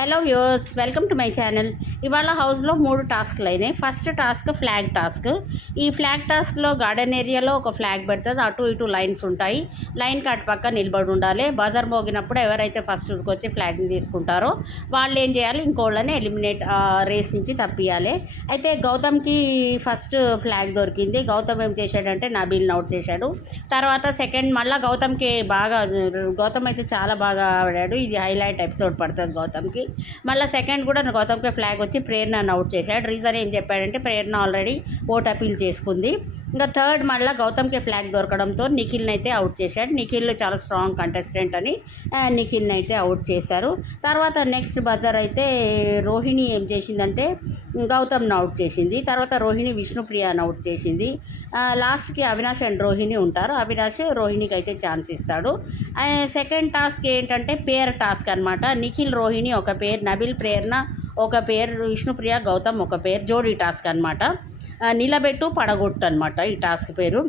Hello viewers, welcome to my channel. ఇవాళ హౌస్లో 3 టాస్క్లు అయినాయి. First task flag task. ఈ ఫ్లాగ్ టాస్క్లో గార్డెన్ ఏరియాలో ఒక ఫ్లాగ్ పెడుతుంది, అటు ఇటు లైన్స్ ఉంటాయి. లైన్కి అటు పక్క నిలబడి ఉండాలి. బజర్ మోగినప్పుడు ఎవరైతే ఫస్ట్ వచ్చి ఫ్లాగ్ని తీసుకుంటారో వాళ్ళు ఏం చేయాలి, ఇంకోళ్ళని ఎలిమినేట్ రేస్ నుంచి తప్పియాలి. అయితే గౌతమ్కి ఫస్ట్ ఫ్లాగ్ దొరికింది. గౌతమ్ ఏం చేశాడంటే నబీల్ని అవుట్ చేశాడు. తర్వాత సెకండ్ మళ్ళీ గౌతమ్ అయితే చాలా బాగా ఆడాడు. ఇది హైలైట్ ఎపిసోడ్ పడుతుంది గౌతమ్కి. మళ్ళీ సెకండ్ కూడా గౌతమ్కి ఫ్లాగ్ వచ్చి ప్రేరణను అవుట్ చేశాడు. రీజన్ ఏం చెప్పాడంటే ప్రేరణ ఆల్రెడీ ఓట్ అపీల్ చేసుకుంది. ఇంకా థర్డ్ మళ్ళీ గౌతమ్కి ఫ్లాగ్ దొరకడంతో నిఖిల్ని అయితే అవుట్ చేశాడు. నిఖిల్ చాలా స్ట్రాంగ్ కంటెస్టెంట్ అని నిఖిల్ని అయితే అవుట్ చేశారు. తర్వాత నెక్స్ట్ బజర్ అయితే రోహిణి ఏం చేసిందంటే గౌతమ్ని అవుట్ చేసింది. తర్వాత రోహిణి విష్ణుప్రియని అవుట్ చేసింది. లాస్ట్కి అవినాష్ అండ్ రోహిణి ఉంటారు. అవినాష్ రోహిణికి అయితే ఛాన్స్ ఇస్తాడు. సెకండ్ టాస్క్ ఏంటంటే పేర్ టాస్క్ అనమాట. నిఖిల్ రోహిణి ఒక పేర్, నబిల్ ప్రేరణ ఒక పేర్, విష్ణుప్రియ గౌతమ్ ఒక పేర్, జోడీ టాస్క్ అనమాట. నిలబెట్టు పడగొట్టు అనమాట ఈ టాస్క్ పేరు.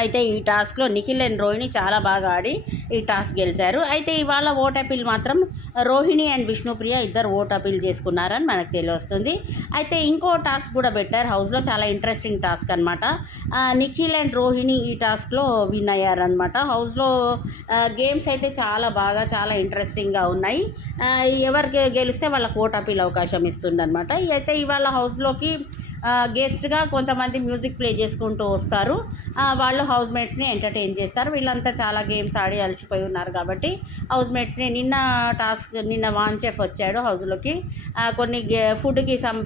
అయితే ఈ టాస్క్లో నిఖిల్ అండ్ రోహిణి చాలా బాగా ఆడి ఈ టాస్క్ గెలిచారు. అయితే ఇవాళ ఓట్ అపీల్ మాత్రం రోహిణి అండ్ విష్ణుప్రియ ఇద్దరు ఓట్ అపీల్ చేసుకున్నారని మనకు తెలియస్తుంది. అయితే ఇంకో టాస్క్ కూడా పెట్టారు హౌస్లో, చాలా ఇంట్రెస్టింగ్ టాస్క్ అనమాట. నిఖిల్ అండ్ రోహిణి ఈ టాస్క్లో విన్ అయ్యారనమాట. హౌస్లో గేమ్స్ అయితే చాలా ఇంట్రెస్టింగ్గా ఉన్నాయి. ఎవరు గెలిస్తే వాళ్ళకి ఓట్ అపీల్ అవకాశం ఇస్తుందన్నమాట. అయితే ఇవాళ హౌస్లోకి గెస్ట్గా కొంతమంది మ్యూజిక్ ప్లే చేసుకుంటూ వస్తారు. వాళ్ళు హౌస్ మేట్స్ని ఎంటర్టైన్ చేస్తారు. వీళ్ళంతా చాలా గేమ్స్ ఆడి అలసిపోయి ఉన్నారు కాబట్టి హౌస్ మేట్స్ని నిన్న వాన్ చెఫ్ వచ్చాడు హౌస్లోకి. కొన్ని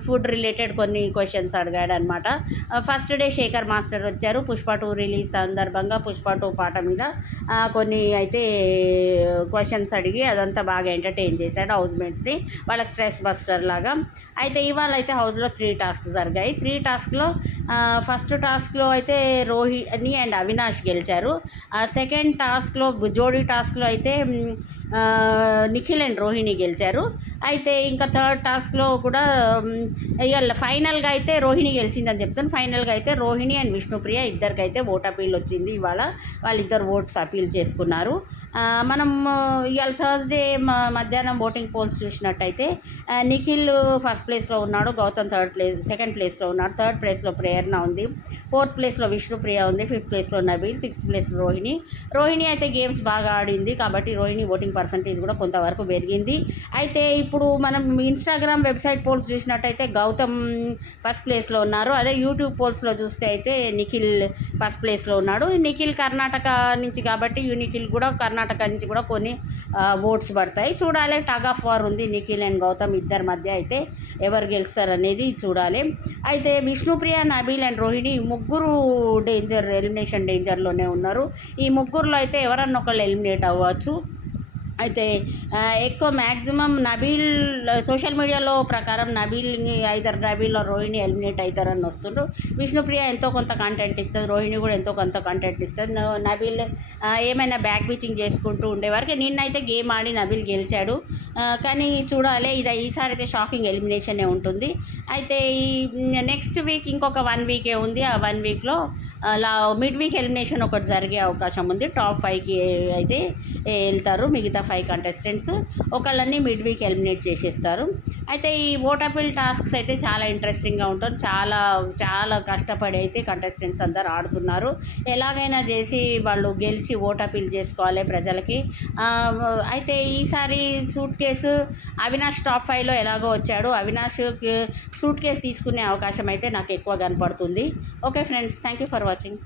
ఫుడ్ రిలేటెడ్ కొన్ని క్వశ్చన్స్ అడిగాడు అనమాట. ఫస్ట్ డే శేఖర్ మాస్టర్ వచ్చారు. పుష్ప 2 రిలీజ్ సందర్భంగా పుష్ప 2 పాట మీద కొన్ని అయితే క్వశ్చన్స్ అడిగి అదంతా బాగా ఎంటర్టైన్ చేశాడు హౌస్ మేట్స్ని, వాళ్ళకి స్ట్రెస్ బస్టర్ లాగా. అయితే ఇవాళ అయితే హౌస్లో 3 టాస్క్స్ జరిగాయి. 3 టాస్క్లో ఫస్ట్ టాస్క్లో అయితే రోహిణి అండ్ అవినాష్ గెలిచారు. సెకండ్ టాస్క్లో జోడీ టాస్క్లో అయితే నిఖిల్ అండ్ రోహిణి గెలిచారు. అయితే ఇంకా థర్డ్ టాస్క్లో కూడా ఇక ఫైనల్గా అయితే రోహిణి గెలిచిందని చెప్తాను. ఫైనల్గా అయితే రోహిణి అండ్ విష్ణుప్రియ ఇద్దరికైతే ఓట్ అపీల్ వచ్చింది. ఇవాళ వాళ్ళిద్దరు ఓట్స్ అపీల్ చేసుకున్నారు. మనం ఇవాళ థర్స్డే మధ్యాహ్నం ఓటింగ్ పోల్స్ చూసినట్టయితే నిఖిల్ ఫస్ట్ ప్లేస్లో ఉన్నాడు, గౌతమ్ సెకండ్ ప్లేస్లో ఉన్నాడు, థర్డ్ ప్లేస్లో ప్రేరణ ఉంది, ఫోర్త్ ప్లేస్లో విష్ణుప్రియ ఉంది, ఫిఫ్త్ ప్లేస్లో నబీల్, సిక్స్త్ ప్లేస్లో రోహిణి అయితే గేమ్స్ బాగా ఆడింది కాబట్టి రోహిణి ఓటింగ్ పర్సంటేజ్ కూడా కొంతవరకు పెరిగింది. అయితే ఇప్పుడు మనం ఇన్స్టాగ్రామ్ వెబ్సైట్ పోల్స్ చూసినట్టయితే గౌతమ్ ఫస్ట్ ప్లేస్లో ఉన్నారు. అదే యూట్యూబ్ పోల్స్లో చూస్తే అయితే నిఖిల్ ఫస్ట్ ప్లేస్లో ఉన్నాడు. నిఖిల్ కర్ణాటక నుంచి కాబట్టి నిఖిల్ కూడా కర్ణాటక నుంచి కూడా కొన్ని ఓట్స్ పడతాయి. చూడాలి, టగ్ ఆఫ్ వార్ ఉంది నిఖిల్ అండ్ గౌతమ్ ఇద్దరి మధ్య. అయితే ఎవరు గెలుస్తారు అనేది చూడాలి. అయితే విష్ణుప్రియ, నబీల్ అండ్ రోహిణి ముగ్గురు ఎలిమినేషన్ డేంజర్లోనే ఉన్నారు. ఈ ముగ్గురులో అయితే ఎవరన్నా ఒకళ్ళు ఎలిమినేట్ అవ్వచ్చు. అయితే ఎక్కువ మ్యాక్సిమం నబీల్ సోషల్ మీడియాలో ప్రకారం నబీల్ రోహిణి ఎలిమినేట్ అవుతారని వస్తుండ్రు. విష్ణుప్రియ ఎంతో కొంత కంటెంట్ ఇస్తుంది, రోహిణి కూడా ఎంతో కొంత కంటెంట్ ఇస్తుంది. నబీల్ ఏమైనా బ్యాక్ బీచింగ్ చేసుకుంటూ ఉండేవారికి నిన్నైతే గేమ్ ఆడి నబీల్ గెలిచాడు. కానీ చూడాలి, ఈసారి అయితే షాకింగ్ ఎలిమినేషనే ఉంటుంది. అయితే ఈ నెక్స్ట్ వీక్ ఇంకొక 1 వీకే ఉంది. ఆ 1 వీక్లో మిడ్ వీక్ ఎలిమినేషన్ ఒకటి జరిగే అవకాశం ఉంది. టాప్ 5కి అయితే వెళ్తారు మిగతా 5 కంటెస్టెంట్స్. ఒకళ్ళని మిడ్ వీక్ ఎలిమినేట్ చేసేస్తారు. అయితే ఈ ఓట్ అపీల్ టాస్క్స్ అయితే చాలా ఇంట్రెస్టింగ్గా ఉంటుంది. చాలా కష్టపడి అయితే కంటెస్టెంట్స్ అందరు ఆడుతున్నారు. ఎలాగైనా చేసి వాళ్ళు గెలిచి ఓట్ అపీల్ చేసుకోవాలి ప్రజలకి. అయితే ఈసారి సూట్ కేసు అవినాష్ టాప్ 5లో ఎలాగో వచ్చాడు. అవినాష్ సూట్ కేసు తీసుకునే అవకాశం అయితే నాకు ఎక్కువ కనపడుతుంది. Okay friends, thank you for watching.